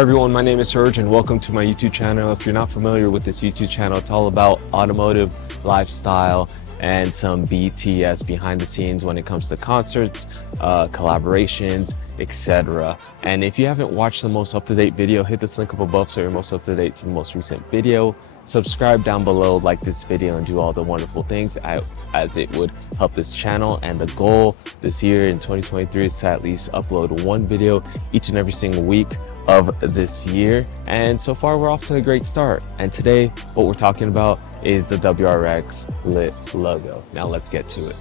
Everyone, my name is Serge and welcome to my YouTube channel. If you're not familiar with this YouTube channel, it's all about automotive lifestyle and some BTS behind the scenes when it comes to concerts, collaborations, etc. And if you haven't watched the most up-to-date video, hit this link up above so you're most up-to-date to the most recent video. Subscribe down below, like this video, and do all the wonderful things as it would help this channel. And the goal this year in 2023 is to at least upload one video each and every single week of this year, and so far we're off to a great start. And today what we're talking about is the WRX LitLogo. Now let's get to it.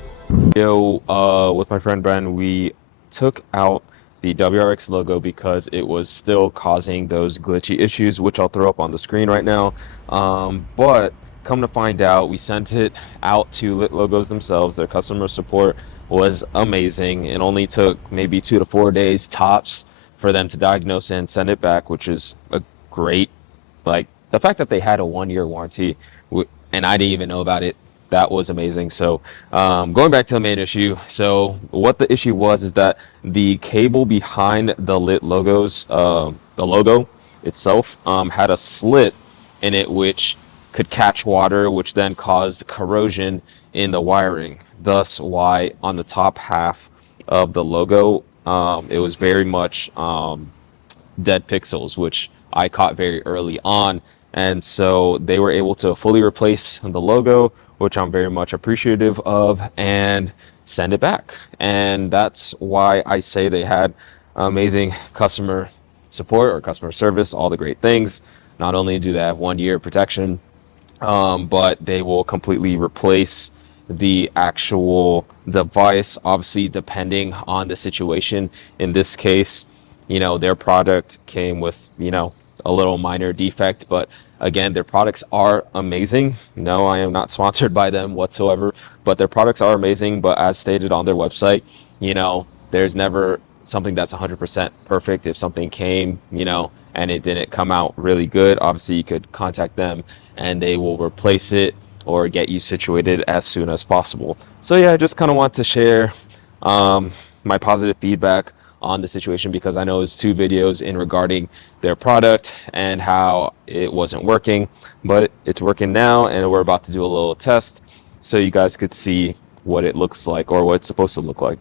With my friend Bren, we took out the WRX logo because it was still causing those glitchy issues, which I'll throw up on the screen right now. But come to find out, we sent it out to LitLogos themselves. Their customer support was amazing. It only took maybe 2 to 4 days tops for them to diagnose and send it back, which is a great, like, the fact that they had a 1-year warranty and I didn't even know about it, that was amazing. So going back to the main issue, so what the issue was is that the cable behind the LitLogos, the logo itself, had a slit in it which could catch water, which then caused corrosion in the wiring. Thus why on the top half of the logo, it was very much dead pixels, which I caught very early on. And so they were able to fully replace the logo, which I'm very much appreciative of, and send it back. And that's why I say they had amazing customer support or customer service, all the great things. Not only do they have 1-year protection, but they will completely replace the actual device, obviously depending on the situation. In this case, their product came with, a little minor defect, but again, their products are amazing. No, I am not sponsored by them whatsoever, but their products are amazing. But as stated on their website, there's never something that's 100% perfect. If something came, and it didn't come out really good, obviously you could contact them and they will replace it or get you situated as soon as possible. So yeah, I just kind of want to share my positive feedback on the situation, because I know it was 2 videos in regarding their product and how it wasn't working, but it's working now, and we're about to do a little test so you guys could see what it looks like, or what it's supposed to look like.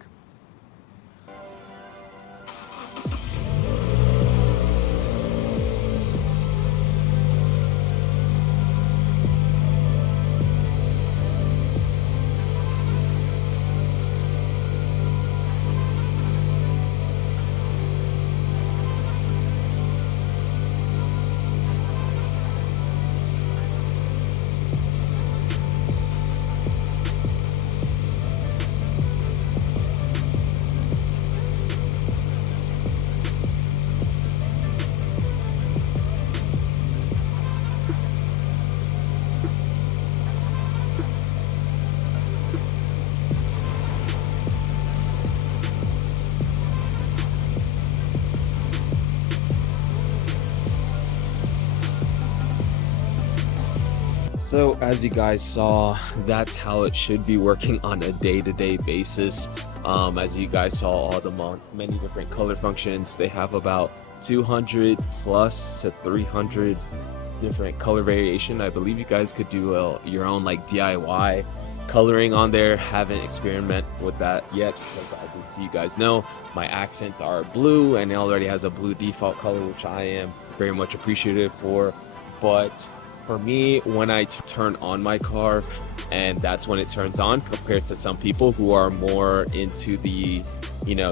So as you guys saw, that's how it should be working on a day-to-day basis. As you guys saw, all the many different color functions. They have about 200 plus to 300 different color variation. I believe you guys could do your own like DIY coloring on there. Haven't experimented with that yet, because obviously you guys know my accents are blue, and it already has a blue default color, which I am very much appreciative for. But for me, when I turn on my car, and that's when it turns on, compared to some people who are more into the,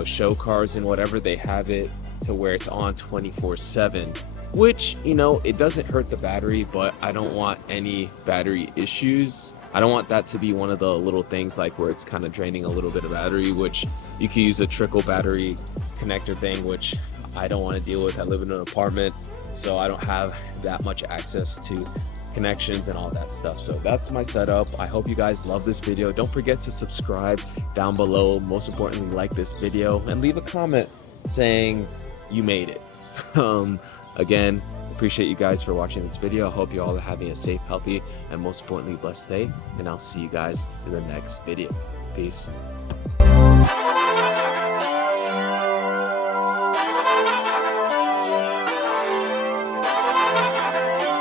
show cars and whatever, they have it to where it's on 24/7, which, it doesn't hurt the battery, but I don't want any battery issues. I don't want that to be one of the little things like where it's kind of draining a little bit of battery, which you can use a trickle battery connector thing, which I don't want to deal with. I live in an apartment, so I don't have that much access to connections and all that stuff. So that's my setup. I hope you guys love this video. Don't forget to subscribe down below. Most importantly, like this video and leave a comment saying you made it. Again, appreciate you guys for watching this video. I hope you all are having a safe, healthy, and most importantly, blessed day. And I'll see you guys in the next video. Peace.